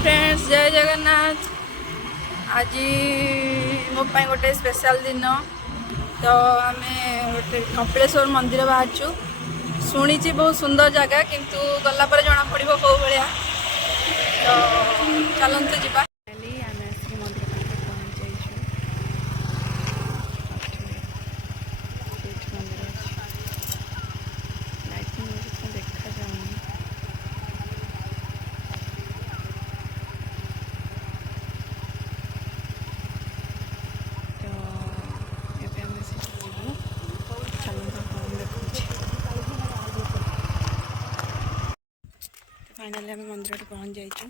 Friends जय जगन्नाथ। आज मो गोटे स्पेशल दिन तो आम गोटे कपिलेश्वर मंदिर बाहर शुणी बहुत सुंदर जगह किंतु गला जना पड़ कौ भाया तो चलतु जा। फाइनाली आम मंदिर पहुँच जाइए।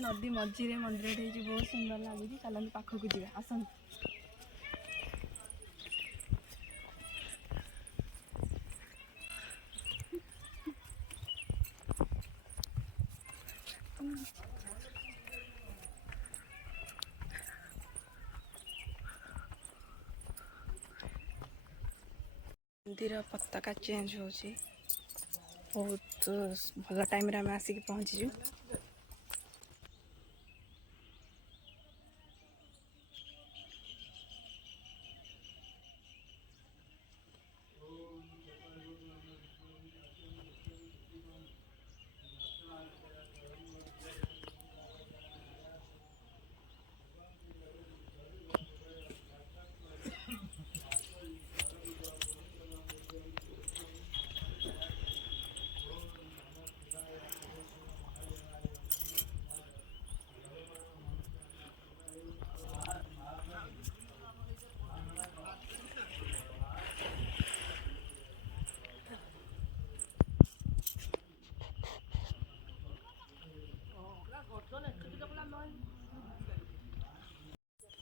नदी मझे मंदिर बहुत सुंदर लगुच। चलते पाखक जा आसत। मंदिर पताका चेंज हो बहुत भल टाइम आम आसिक पहुँचीजु।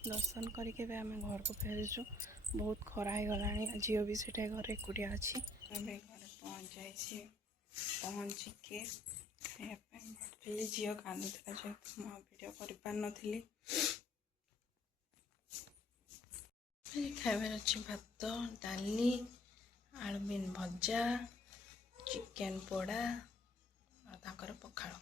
दर्शन करके आम घर को फेरुचु। बहुत खरा हो गला। झील भी सीठे घर एकुटिया अच्छी। घर पहुँच जाइए। पहुँचिके खायापी झील कांदुला जो भिड कर खाइबार अच्छी भात डाली आलुबीन भजा चिकेन पोड़ा और पखाड़